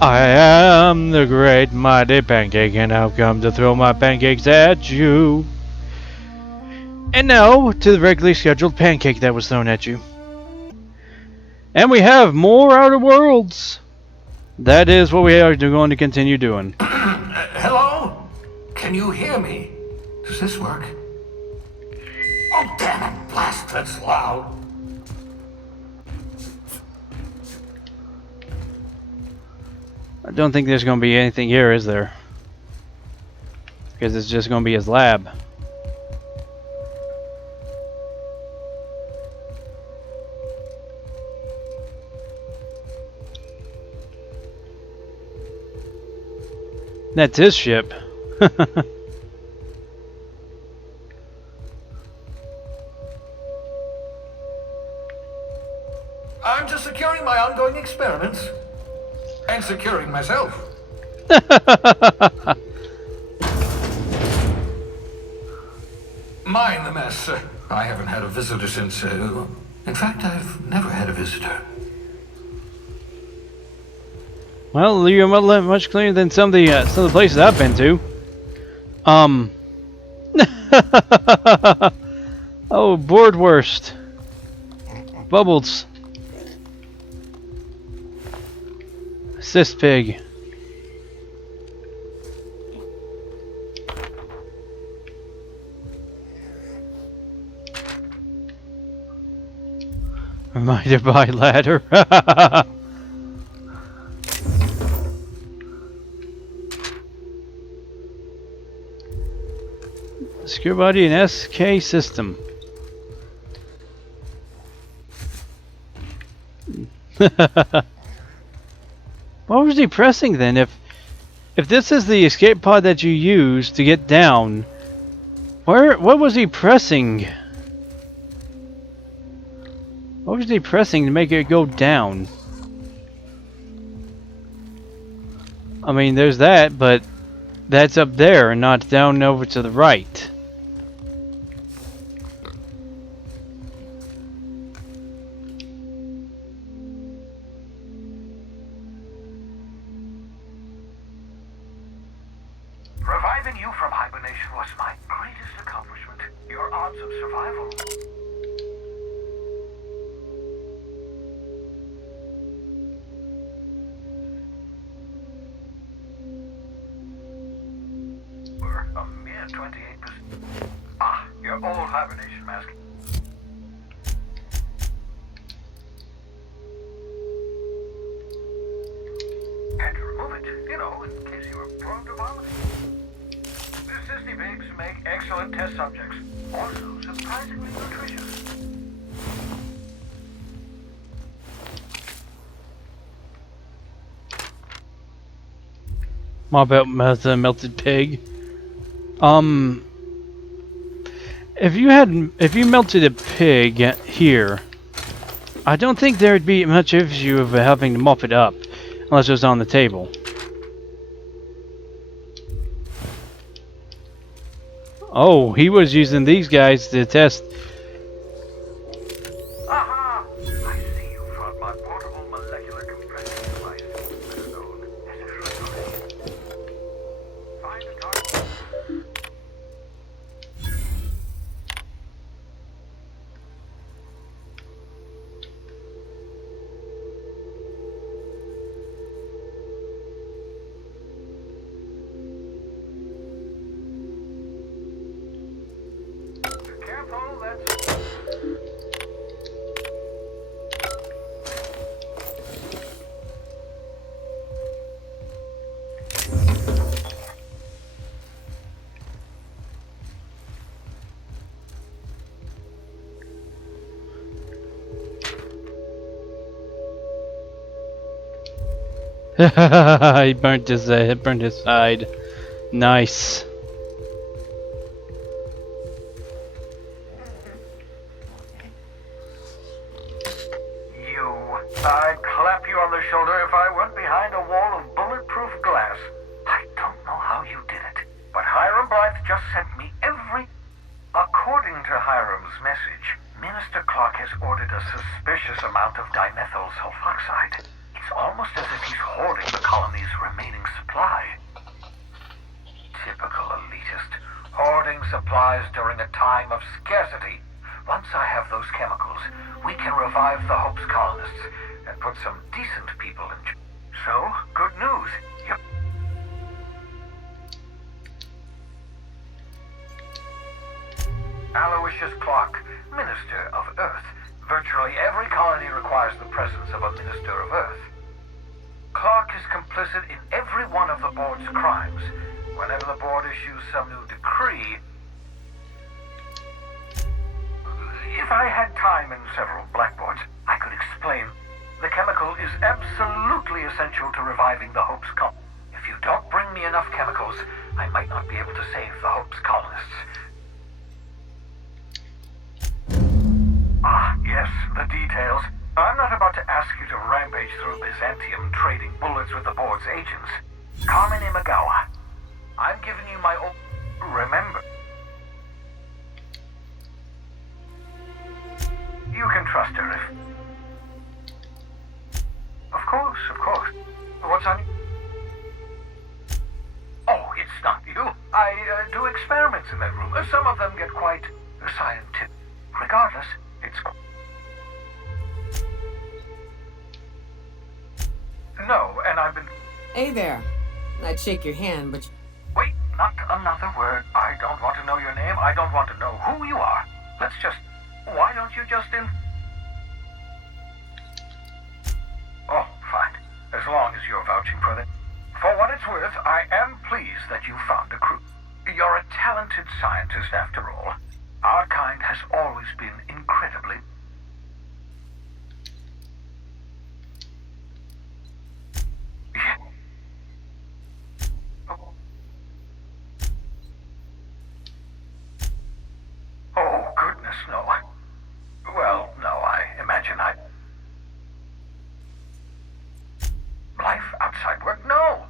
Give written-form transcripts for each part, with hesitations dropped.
I am the great mighty pancake, and I've come to throw my pancakes at you. And now to the regularly scheduled pancake that was thrown at you. And we have more Outer Worlds. That is what we are going to continue doing. Hello? Can you hear me? Does this work? Oh, damn it! Blast, that's loud. I don't think there's going to be anything here, is there? Because it's just going to be his lab. That's his ship. I'm just securing my ongoing experiments. And securing myself. Mind the mess. I haven't had a visitor since... in fact, I've never had a visitor. Well, you're much cleaner than some of the places I've been to. Oh, Boardwurst. Bubbles. Cyst pig. Reminded by ladder. Secure body and SK system. What was he pressing then? If this is the escape pod that you use to get down, what was he pressing? What was he pressing to make it go down? I mean, there's that, but that's up there and not down over to the right. Reviving you from hibernation was my greatest accomplishment. Your odds of survival... were a mere 28%. Ah, your old hibernation mask. Had to remove it, you know, in case you were prone to vomiting. The Sissy pigs make excellent test subjects. Also surprisingly nutritious. My about melted pig. If you melted a pig here, I don't think there'd be much issue of having to mop it up, unless it was on the table. Oh, he was using these guys to test. Aha! I see you found my portable molecular compression device. Better known as a shredder. Find a target. Careful, that's... He burnt his side. Nice. I'd clap you on the shoulder if I went behind a wall of bulletproof glass. I don't know how you did it, but Hiram Blythe just sent me every... According to Hiram's message, Minister Clark has ordered a suspicious amount of dimethyl sulfoxide. It's almost as if he's hoarding the colony supplies during a time of scarcity. Once I have those chemicals, we can revive the Hope's colonists and put some decent people in. So, good news. Yep. Aloysius Clark, Minister of Earth. Virtually every colony requires the presence of a Minister of Earth. Clark is complicit in every one of the board's crimes. Whenever the board issues some new decree... If I had time and several blackboards, I could explain. The chemical is absolutely essential to reviving the Hope's colony. If you don't bring me enough chemicals, I might not be able to save the Hope's colonists. Ah, yes, the details. I'm not about to ask you to rampage through Byzantium trading bullets with the board's agents. Carmen Imagawa, I'm giving you my own... Remember. You can trust her if... Of course, of course. What's on... Oh, it's not you. I do experiments in that room. Some of them get quite scientific. Regardless, it's... No, and I've been... Hey there. I'd shake your hand, but... Wait, not another word. I don't want to know your name. I don't want to know who you are. Let's just... Why don't you just Oh, fine. As long as you're vouching for it. For what it's worth, I am pleased that you found a crew. You're a talented scientist after all. Our kind has always been incredibly... Oh, goodness, no. Well, no, I imagine Life outside work? No!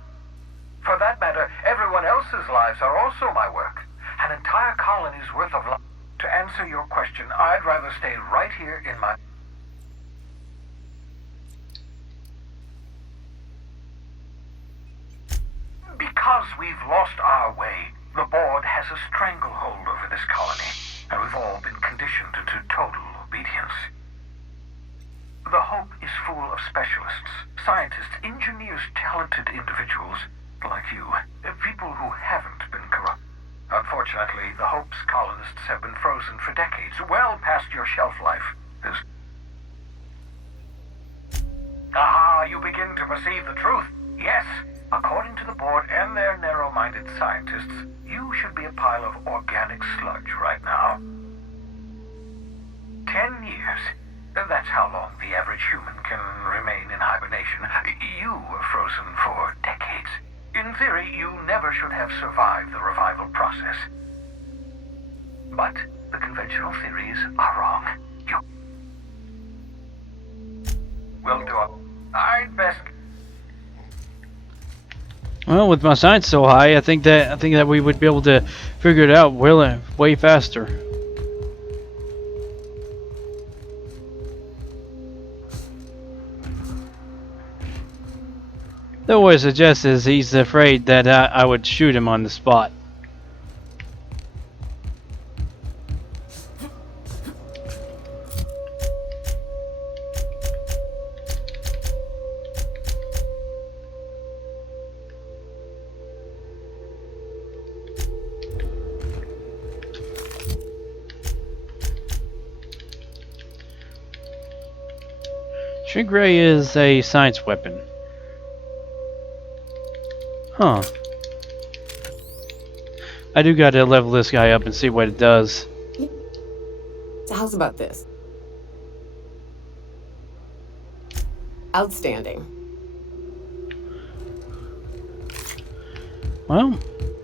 For that matter, everyone else's lives are also my work. An entire colony's worth of life. To answer your question, I'd rather stay right here in my... Because we've lost our way, the board has a stranglehold over this colony, and we've all been conditioned into total obedience. The Hope is full of specialists, scientists, engineers, talented individuals like you, people who haven't been corrupt. Unfortunately, the Hope's colonists have been frozen for decades, well past your shelf life. Aha, you begin to perceive the truth. Yes, according to the board and their narrow-minded scientists, you should be a pile of organic sludge right now. 10 years. That's how long the average human can remain in hibernation. You were frozen for decades. In theory, you never should have survived the revival process. But the conventional theories are wrong. You will do it. I'd best... Well, with my science so high, I think that we would be able to figure it out way faster. The way it suggests is he's afraid that I would shoot him on the spot. Shrink Ray is a science weapon. Huh. I do gotta level this guy up and see what it does. So how's about this? Outstanding. Well,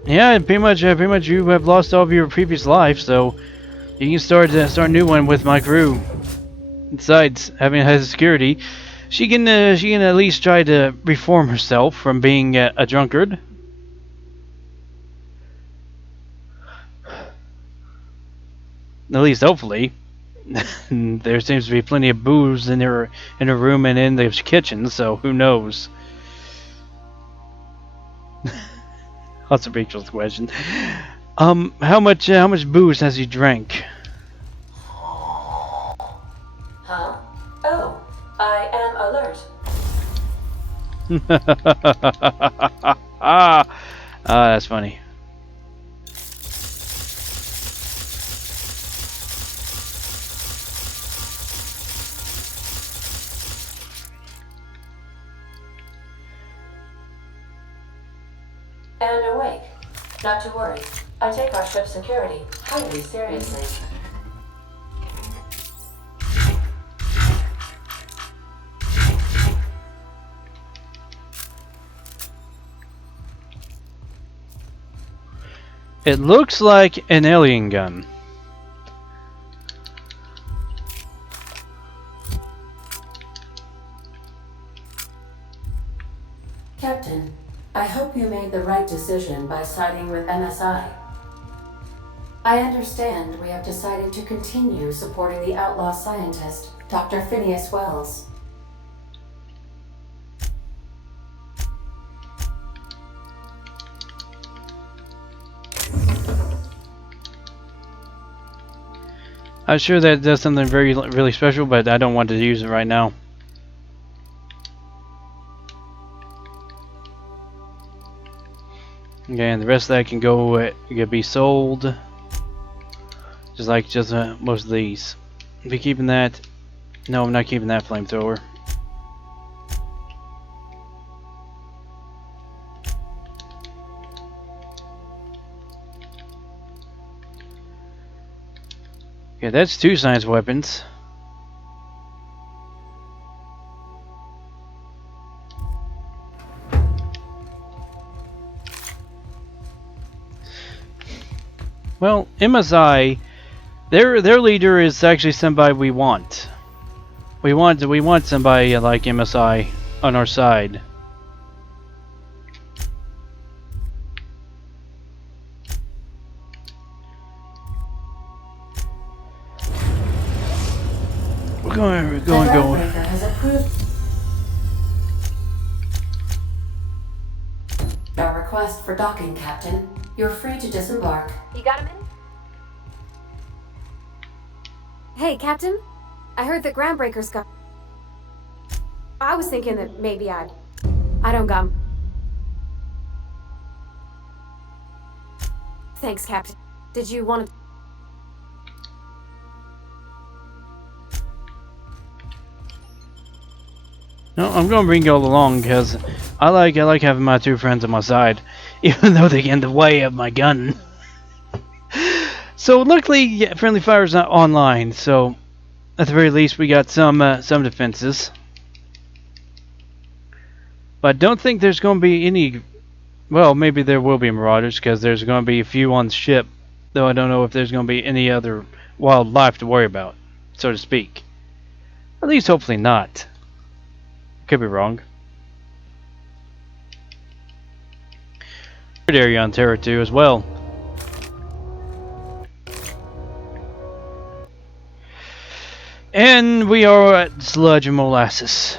yeah, pretty much you have lost all of your previous life, so you can start a new one with my crew. Besides having has security, she can at least try to reform herself from being a drunkard. At least, hopefully. There seems to be plenty of booze in her room and in the kitchen, so who knows? That's a Rachel's question. How much booze has he drank? Huh? Oh, I am alert. That's funny. And awake. Not to worry. I take our ship's security highly seriously. It looks like an alien gun. Captain, I hope you made the right decision by siding with MSI. I understand we have decided to continue supporting the outlaw scientist, Dr. Phineas Wells. I'm sure that does something really special, but I don't want to use it right now. Okay, and the rest of that can go can be sold, just like most of these. Be keeping that. No, I'm not keeping that flamethrower. Okay, that's 2 science weapons. Well, MSI, their leader is actually somebody we want. We want somebody like MSI on our side. We're going. Has approved our request for docking, Captain. You're free to disembark. You got a minute? Hey, Captain. I heard that Groundbreaker's got... I was thinking that maybe I don't got... Thanks, Captain. Did you want to... No, I'm gonna bring y'all along because I like having my 2 friends on my side, even though they get in the way of my gun. So luckily, yeah, friendly fire is not online. So at the very least, we got some defenses. But I don't think there's gonna be any. Well, maybe there will be marauders because there's gonna be a few on the ship. Though I don't know if there's gonna be any other wildlife to worry about, so to speak. At least, hopefully not. Could be wrong. Area on Terra 2 as well. And we are at Sludge and Molasses.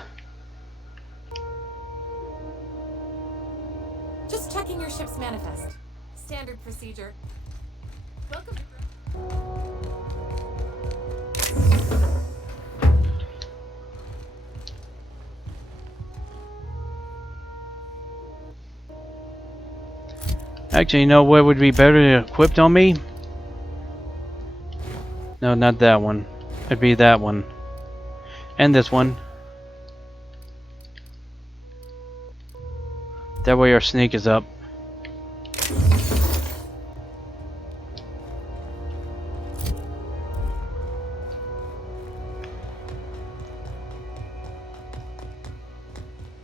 Just checking your ship's manifest. Standard procedure. Welcome to... Actually, you know what would be better equipped on me? No, not that one. It'd be that one. And this one. That way our sneak is up.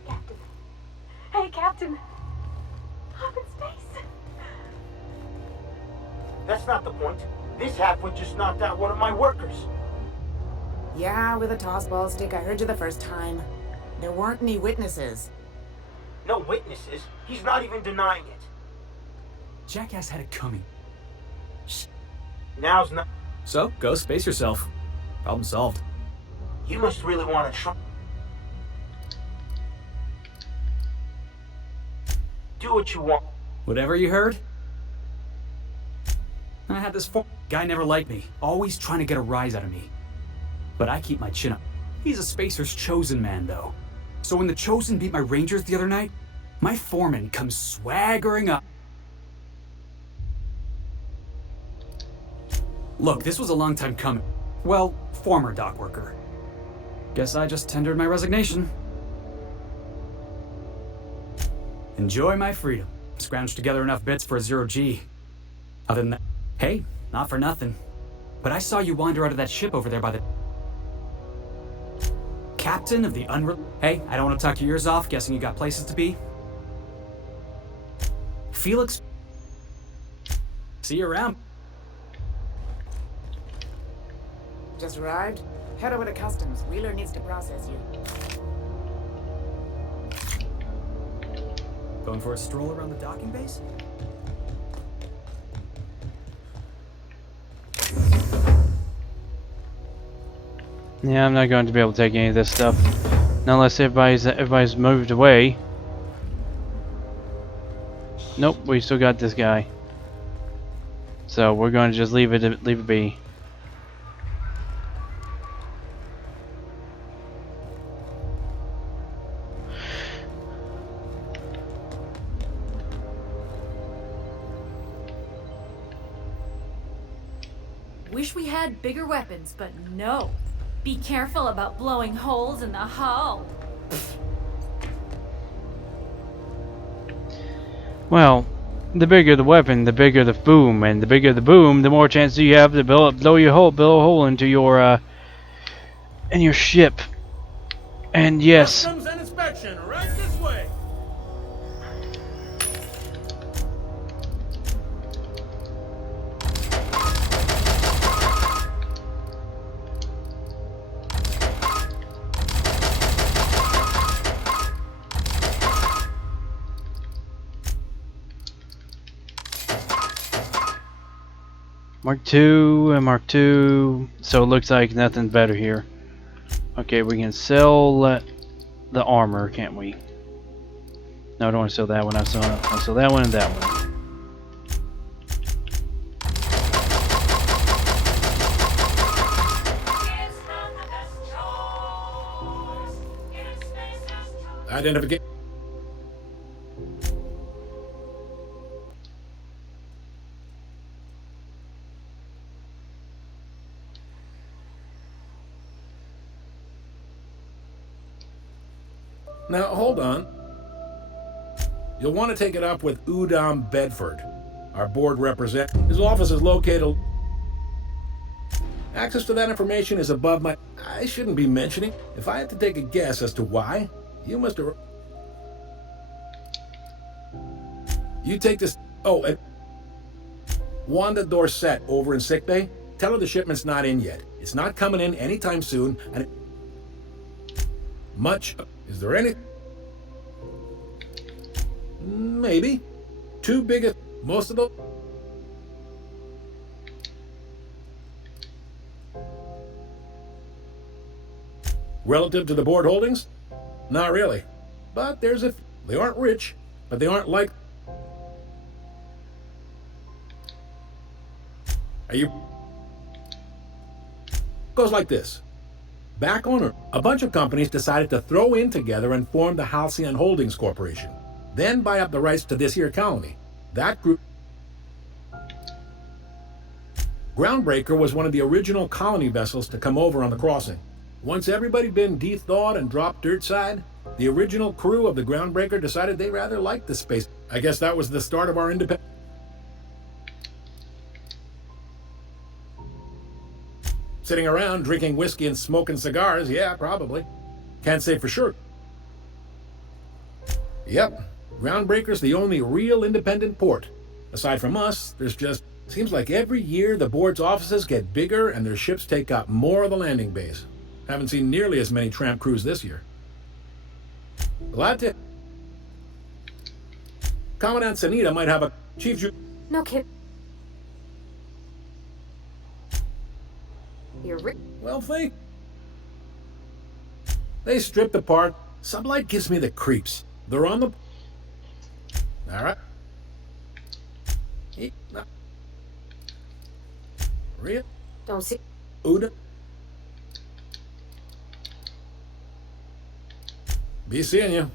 Captain. Hey, Captain. Up in space. That's not the point. This halfwit just knocked out one of my workers. Yeah, with a tossball stick. I heard you the first time. There weren't any witnesses. No witnesses. He's not even denying it. Jackass had it coming. Now's not... So, go space yourself. Problem solved. You must really want to try... Do what you want. Whatever you heard? had this guy never liked me, always trying to get a rise out of me. But I keep my chin up. He's a Spacer's chosen man, though. So when the Chosen beat my Rangers the other night, my foreman comes swaggering up. Look, this was a long time coming. Well, former dock worker. Guess I just tendered my resignation. Enjoy my freedom. Scrounged together enough bits for a 0G. Other than that, hey, not for nothing. But I saw you wander out of that ship over there by the... Captain of the Hey, I don't want to talk your ears off, guessing you got places to be. Felix... See you around. Just arrived? Head over to customs. Wheeler needs to process you. Going for a stroll around the docking base? Yeah, I'm not going to be able to take any of this stuff. Not unless everybody's moved away. Nope, we still got this guy. So we're going to just leave it be. Wish we had bigger weapons, but no. Be careful about blowing holes in the hull. Well, the bigger the weapon, the bigger the boom, and the bigger the boom, the more chance you have to blow a hole into your ship. And yes. Customs and inspection, right this way. Mark II and Mark II. So it looks like nothing better here. Okay, we can sell the armor, can't we? No, I don't want to sell that one. I'll sell that one and that one. Identification. Now, hold on. You'll want to take it up with Udom Bedford, our board representative. His office is located... Access to that information is above my... I shouldn't be mentioning. If I had to take a guess as to why, you must have... You take this... Oh, and... Wanda Dorset over in sickbay. Tell her the shipment's not in yet. It's not coming in anytime soon, and... Much... Is there any... Maybe. Two biggest... Most of the... Relative to the board holdings? Not really. But there's a... They aren't rich, but they aren't like... Are you... Goes like this. Back on Earth, a bunch of companies decided to throw in together and form the Halcyon Holdings Corporation. Then buy up the rights to this here colony. That group... Groundbreaker was one of the original colony vessels to come over on the crossing. Once everybody been de-thawed and dropped dirt side, the original crew of the Groundbreaker decided they rather liked the space. I guess that was the start of our independence. Sitting around drinking whiskey and smoking cigars, yeah, probably. Can't say for sure. Yep, Groundbreaker's the only real independent port. Aside from us, there's just... Seems like every year the board's offices get bigger and their ships take up more of the landing bays. Haven't seen nearly as many tramp crews this year. Glad to... Commandant Sanita might have a... Chief... No kid. You're Well, think. They stripped apart. Sublight gives me the creeps. They're on the... Alright. Real? Don't see. Uda? Be seeing you.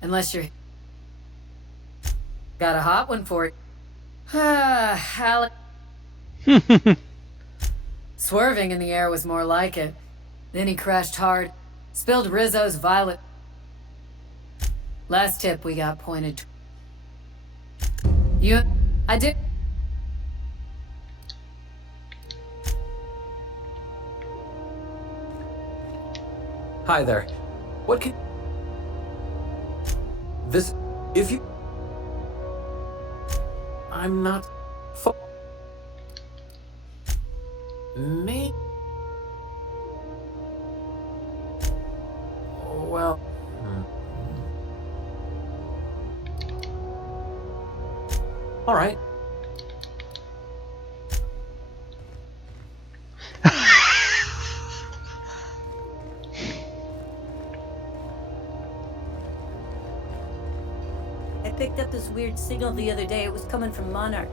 Unless you're... Got a hot one for it. Ah, Swerving in the air was more like it. Then he crashed hard. Spilled Rizzo's violet. Last tip we got pointed to... You... I did... Hi there. What can... This... If you... I'm not... Me? Well... Alright. I picked up this weird signal the other day. It was coming from Monarch.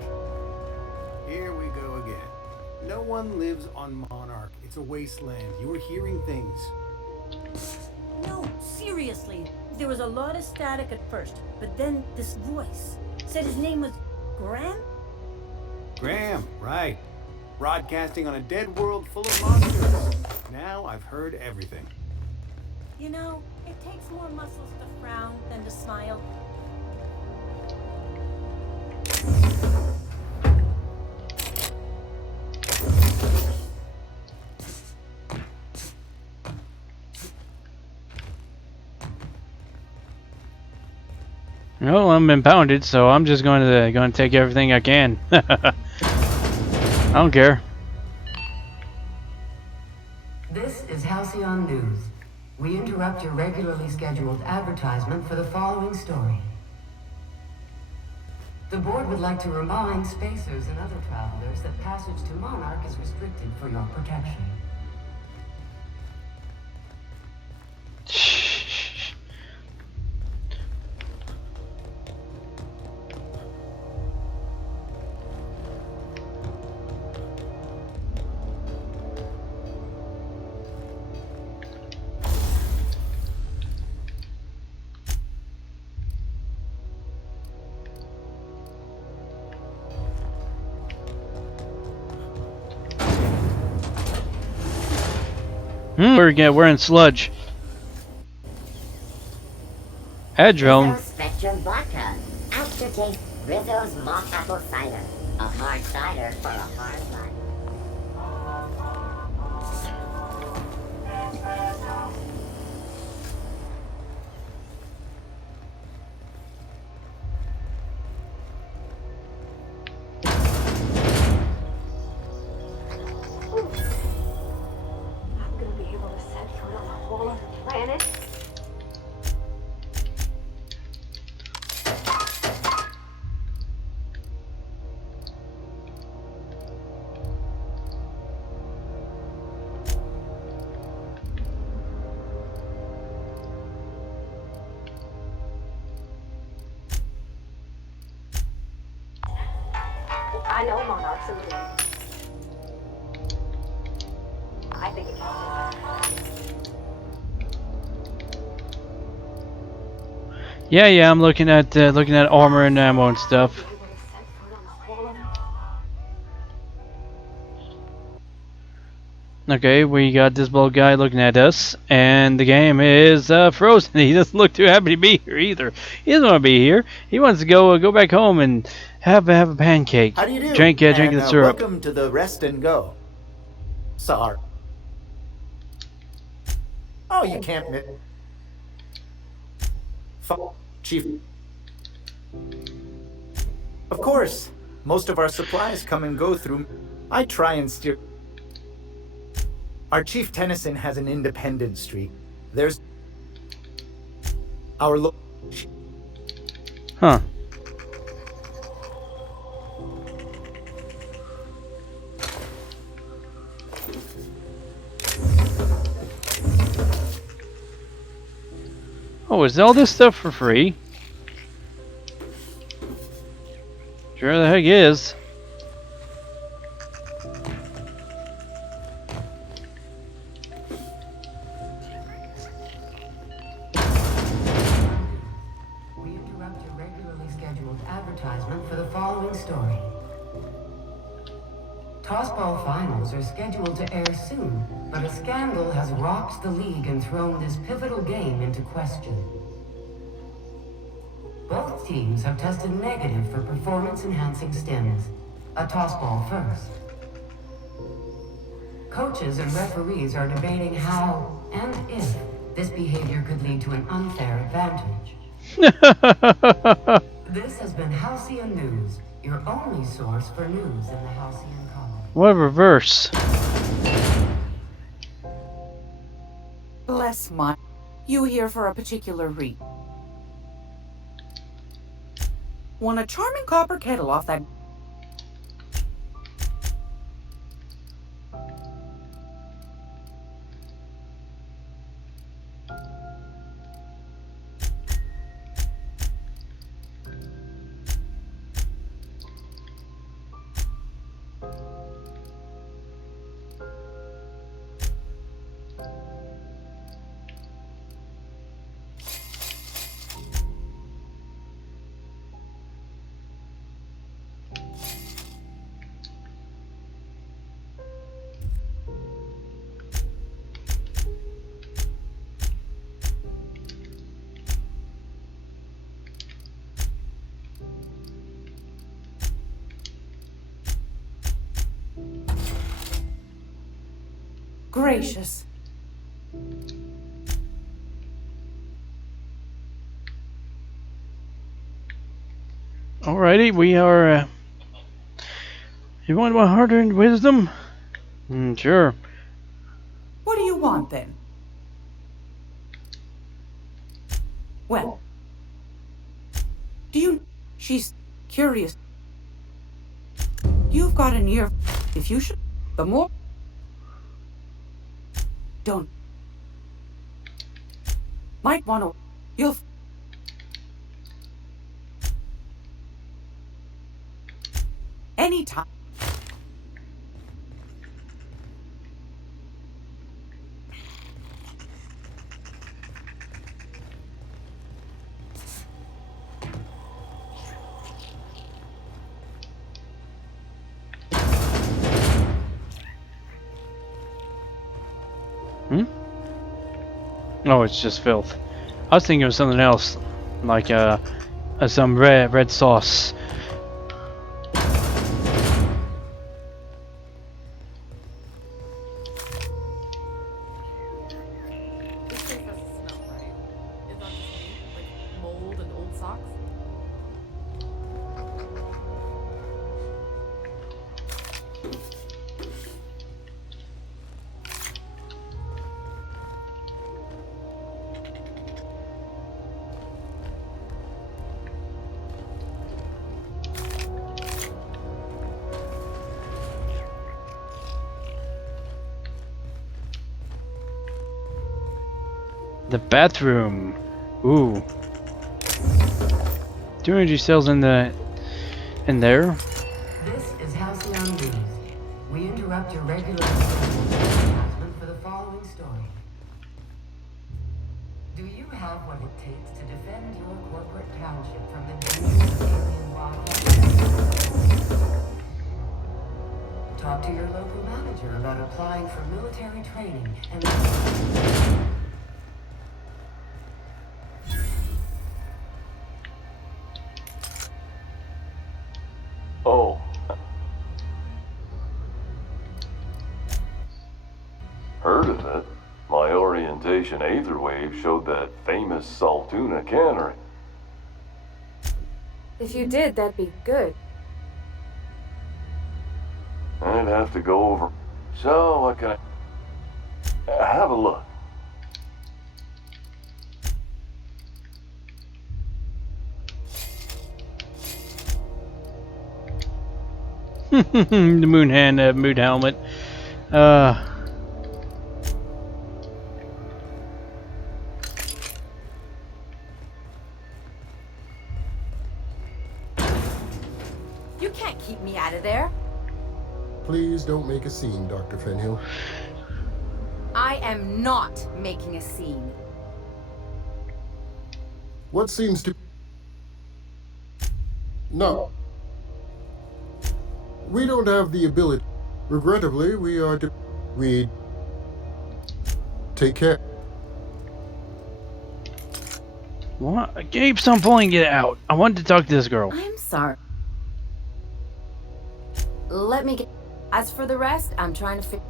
Here we go again. No one lives on Monarch. It's a wasteland. You were hearing things. No, seriously. There was a lot of static at first, but then this voice said his name was Graham? Graham, right. Broadcasting on a dead world full of monsters. Now I've heard everything. You know, it takes more muscles to frown than to smile. Well, I'm impounded, so I'm just going to take everything I can. I don't care. This is Halcyon News. We interrupt your regularly scheduled advertisement for the following story. The board would like to remind spacers and other travelers that passage to Monarch is restricted for your protection. We're in sludge. Adrone. Rizzo's Spectrum Vodka. Aftertaste Rizzo's Mock Apple Cider. A hard cider for a hard life. I know Monarch's in the lead. I think it counts. Yeah, I'm looking at armor and ammo and stuff. Okay, we got this bald guy looking at us, and the game is frozen. He doesn't look too happy to be here either. He doesn't want to be here. He wants to go back home and have a pancake. How do you do? Drink the syrup. Welcome to the rest and go. Sorry. Oh, you can't. Chief. Of course. Most of our supplies come and go through. I try and steer. Our Chief Tennyson has an independent street. There's our Huh. Oh, is all this stuff for free? Sure the heck is. We interrupt your regularly scheduled advertisement for the following story. Tossball finals are scheduled to air soon, but a scandal has rocked the league and thrown this pivotal game into question. Both teams have tested negative for performance-enhancing stims. A tossball first. Coaches and referees are debating how and if this behavior could lead to an unfair advantage. This has been Halcyon News, your only source for news in the Halcyon colony. What reverse? Bless my... You here for a particular reason? Want a charming copper kettle off that... Gracious. Alrighty, we are. You want my hard-earned wisdom? Sure. What do you want then? Well, do you... She's curious. You've got an ear. If you should... The more... Don't... Might want to... You'll... Anytime. Oh, it's just filth. I was thinking of something else, like some red sauce. The bathroom. Ooh. 2 energy cells in there. This is Halcyon News. We interrupt your regular advertisement for the following story. Do you have what it takes to defend your corporate township from the dangers of alien wildlife? Talk to your local manager about applying for military training and... Oh. Heard of it? My orientation aether wave showed that famous Saltuna cannery. If you did, that'd be good. I'd have to go over. So, what can I... Have a look. The moon helmet. Please don't make a scene, Dr. Fenhill. I am not making a scene. What seems to... No. We don't have the ability. Regrettably, we are... We... Take care. What? Gabe, stop pulling it out. I wanted to talk to this girl. I'm sorry. Let me get... As for the rest, I'm trying to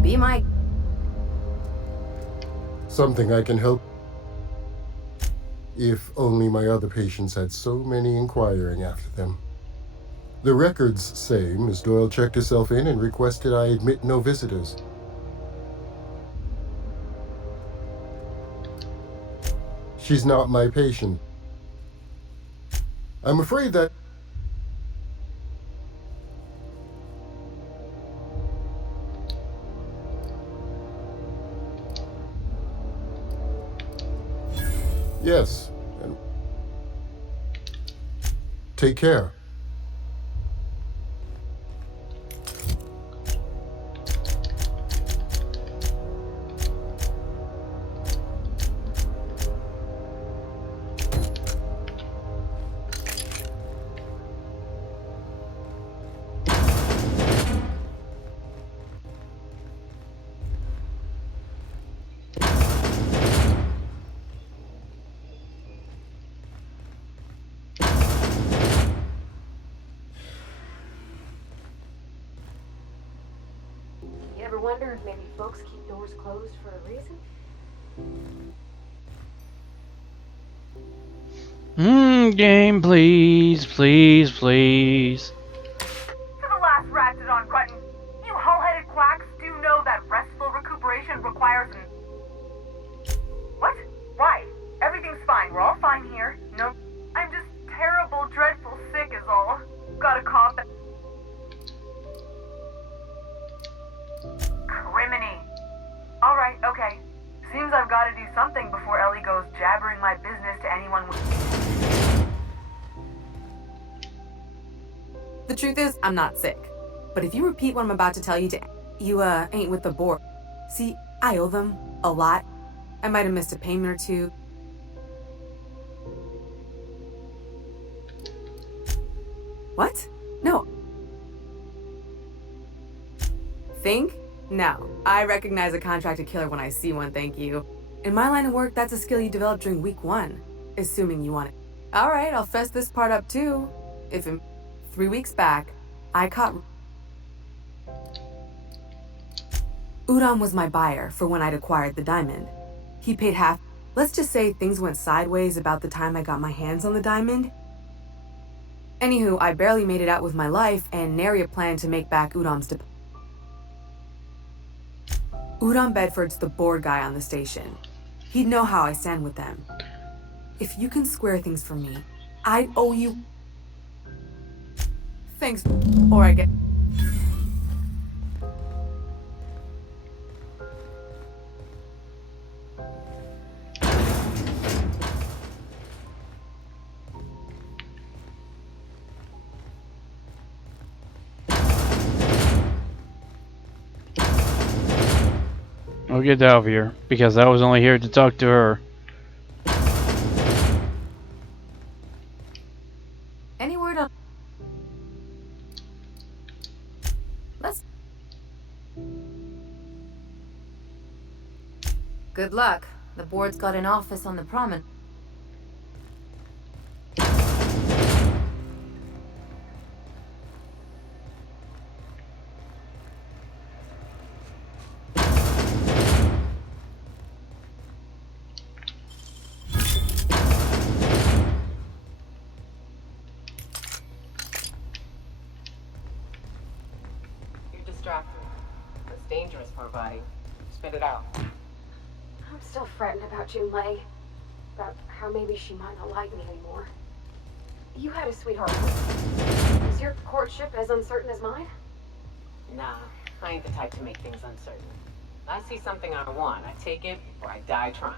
be my... Something I can help. If only my other patients had so many inquiring after them. The records say Miss Doyle checked herself in and requested I admit no visitors. She's not my patient. I'm afraid that... Yes. And take care. You ever wonder if maybe folks keep doors closed for a reason? Game, please, please, please. To the last ratchet on Rutton, you hull-headed quacks do know that restful recuperation requires an... What? Why? Everything's fine. We're all fine here. No, I'm just terrible, dreadful sick is all. Got a cough. Criminy. Alright, okay. Seems I've got to do something before Ellie goes jabbering my business to anyone with... The truth is, I'm not sick. But if you repeat what I'm about to tell you, you ain't with the board. See, I owe them a lot. I might have missed a payment or two. What? No. Think? No. I recognize a contracted killer when I see one, thank you. In my line of work, that's a skill you develop during week 1. Assuming you want it. Alright, I'll fess this part up too. If in 3 weeks back, I caught... Udom was my buyer for when I'd acquired the diamond. He paid half. Let's just say things went sideways about the time I got my hands on the diamond. Anywho, I barely made it out with my life, and nary a plan to make back Udom's deposit. Udom Bedford's the board guy on the station. He'd know how I stand with them. If you can square things for me, I owe you... Thanks, or I get... I'll get out of here, because I was only here to talk to her. Any word on... Let's... Good luck. The board's got an office on the promenade. That's dangerous for a body. Spit it out. I'm still fretting about Junlei. About how maybe she might not like me anymore. You had a sweetheart. Is your courtship as uncertain as mine? Nah, I ain't the type to make things uncertain. I see something I want, I take it, or I die trying.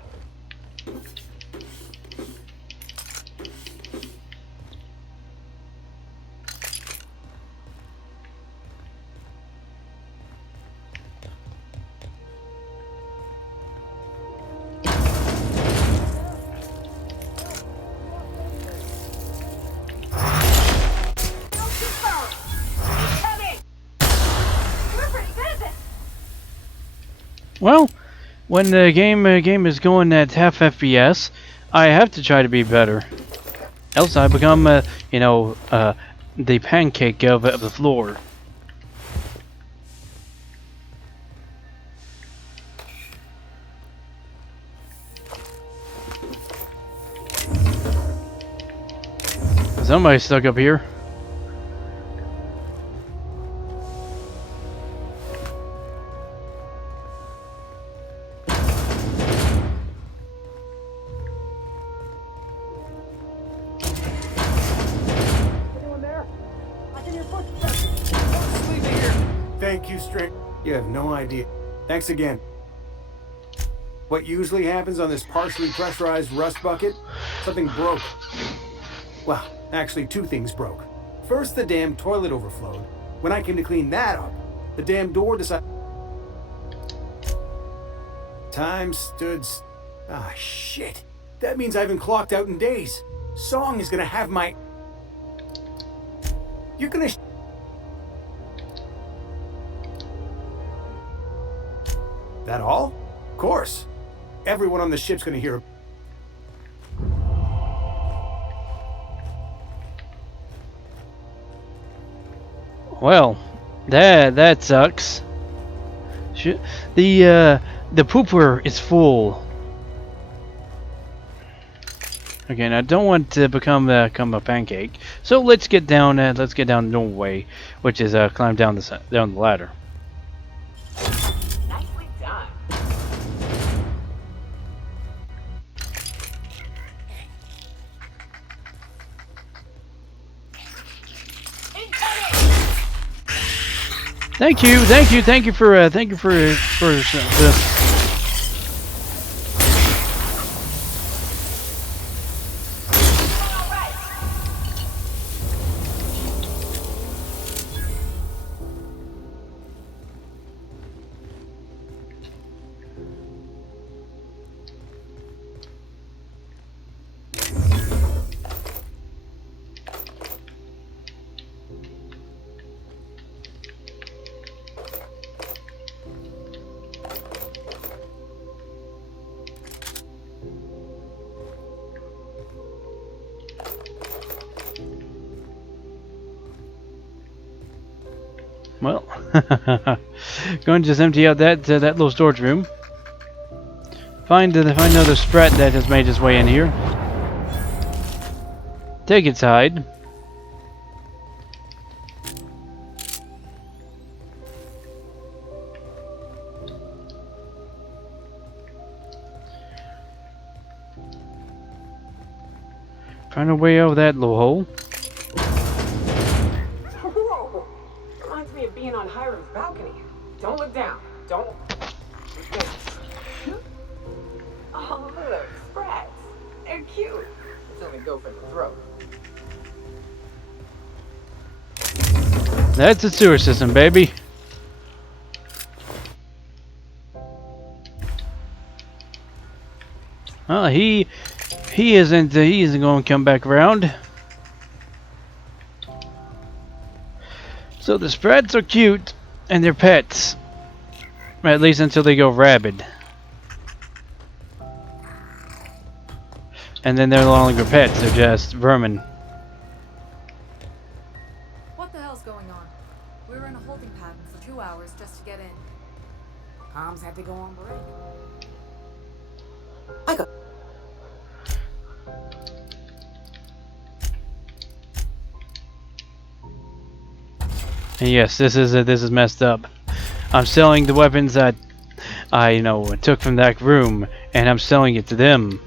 Well, when the game is going at half FPS, I have to try to be better. Else I become, the pancake of the floor. Somebody's stuck up here. Thank you, String. You have no idea. Thanks again. What usually happens on this partially pressurized rust bucket? Something broke. Well, actually 2 things broke. First, the damn toilet overflowed. When I came to clean that up, the damn door decided... Time stood... Ah, shit. That means I haven't clocked out in days. Song is gonna have my... You're gonna... That all? Of course. Everyone on the ship's gonna hear... Well, that sucks. The pooper is full. Again, I don't want to become a pancake. So let's get down the normal way, which is climb down the ladder. Nicely done. Thank you for this. Well, going to just empty out that little storage room. Find another Sprat that has made his way in here. Take its hide. Find a way out of that little hole. Whoa! Reminds me of being on Hiram's balcony. Don't look down. Don't look down. Oh, look, sprats. They're cute. Until they go for the throat. That's the sewer system, baby. Well, he isn't going to come back around. So the Sprats are cute, and they're pets. At least until they go rabid. And then they're no longer pets, they're just vermin. What the hell's going on? We were in a holding pattern for 2 hours just to get in. Comms had to go on break. And yes, this is messed up. I'm selling the weapons that I took from that room, and I'm selling it to them.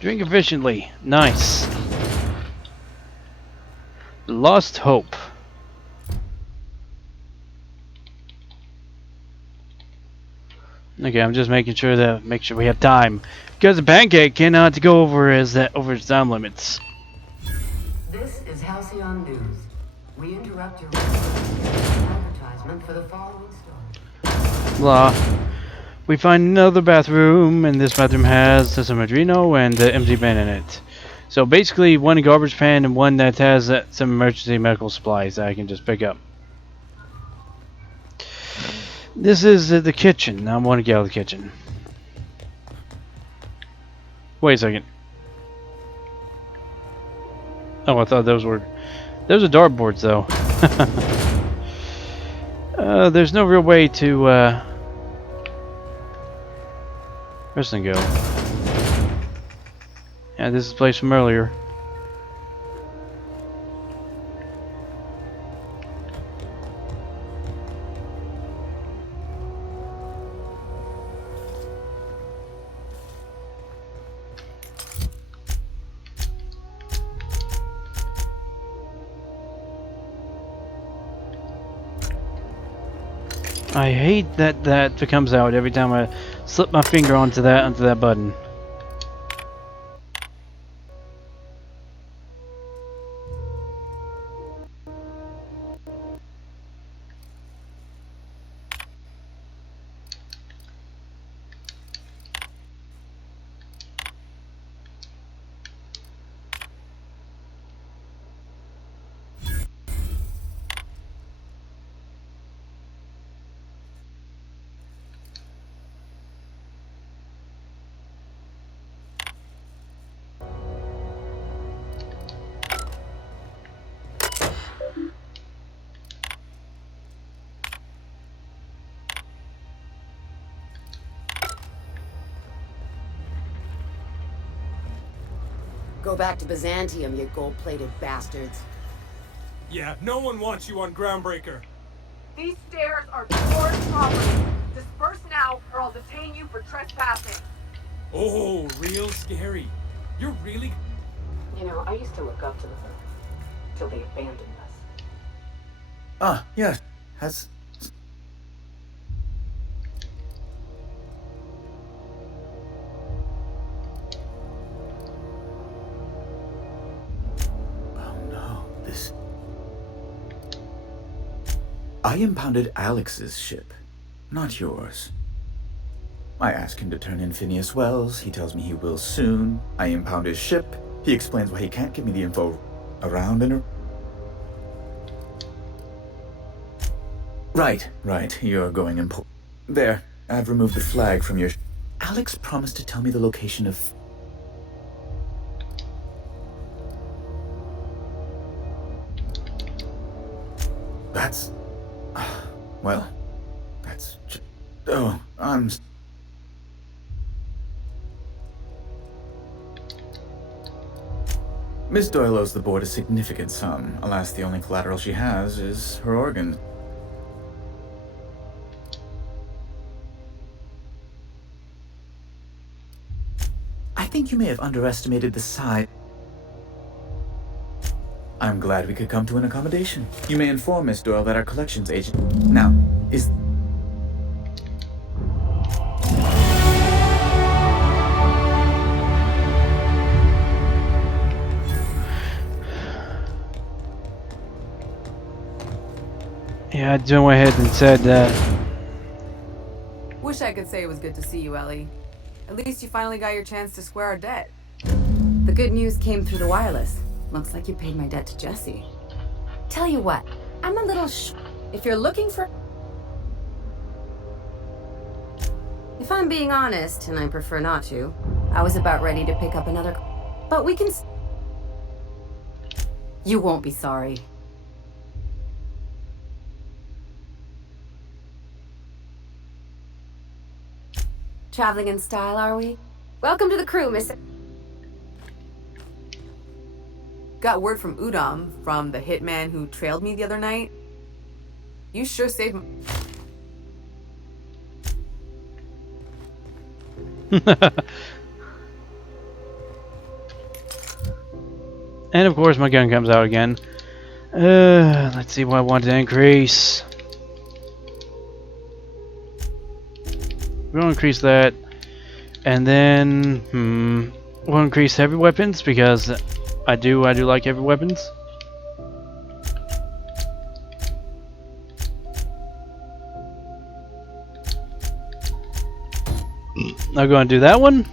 Drink efficiently. Nice. Lost hope. Okay, I'm just making sure that we have time because the Pancake cannot go over his time limits. This is Halcyon News. We interrupt your advertisement for the following story. Blah. We find another bathroom, and this bathroom has some adreno and an empty bin in it. So basically, one garbage pan and one that has some emergency medical supplies that I can just pick up. This is the kitchen. I want to get out of the kitchen. Wait a second. Oh, I thought those are dartboards, though. There's no real way to where's the go? Yeah, this is the place from earlier. I hate that comes out every time I slip my finger onto that button. Go back to Byzantium, you gold-plated bastards. Yeah, no one wants you on Groundbreaker. These stairs are board property. Disperse now, or I'll detain you for trespassing. Oh, real scary. You're really... You know, I used to look up to them till they abandoned us. Ah, yes. Has... Oh no, this... I impounded Alex's ship, not yours. I ask him to turn in Phineas Wells. He tells me he will soon. I impound his ship. He explains why he can't give me the info around and... Right. You're going important. There, I've removed the flag from your... Alex promised to tell me the location of... That's... Well, that's just... Oh, I'm... Miss Doyle owes the board a significant sum. Alas, the only collateral she has is her organ. I think you may have underestimated the size. I'm glad we could come to an accommodation. You may inform Miss Doyle that our collections agent... Now, is... Yeah, I just went ahead and said that. Wish I could say it was good to see you, Ellie. At least you finally got your chance to square our debt. The good news came through the wireless. Looks like you paid my debt to Jesse. Tell you what, I'm a little if you're looking for... If I'm being honest, and I prefer not to, I was about ready to pick up another... But we can... You won't be sorry. Traveling in style, are we? Welcome to the crew, Miss... Got word from Udom, from the hitman who trailed me the other night. You sure saved And of course my gun comes out again. Let's see what I want to increase. we'll increase that. And then, we'll increase heavy weapons because I do like heavy weapons. I'm going to do that one.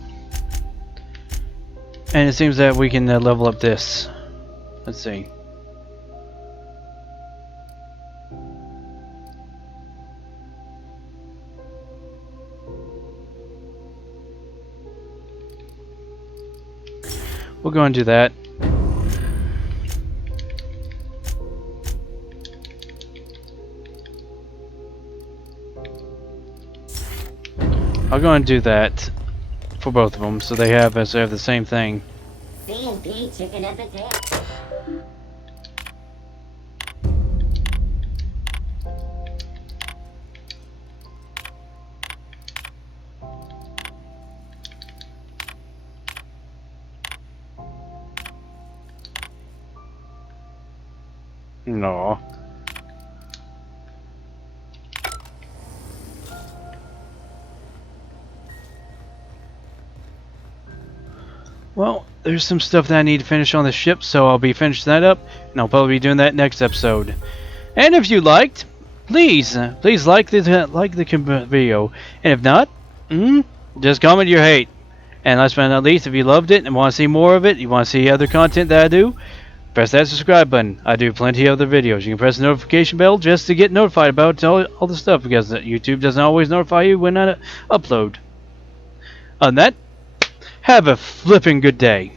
And it seems that we can level up this. Let's see. We'll go and do that. I'll go and do that for both of them, so they have the same thing. C&P chicken and potato. No. Well, there's some stuff that I need to finish on the ship, so I'll be finishing that up, and I'll probably be doing that next episode. And if you liked, please like the video, and if not, just comment your hate. And last but not least, if you loved it and want to see more of it, you want to see other content that I do, press that subscribe button. I do plenty of other videos. You can press the notification bell just to get notified about all the stuff, because YouTube doesn't always notify you when I upload. On that, have a flipping good day.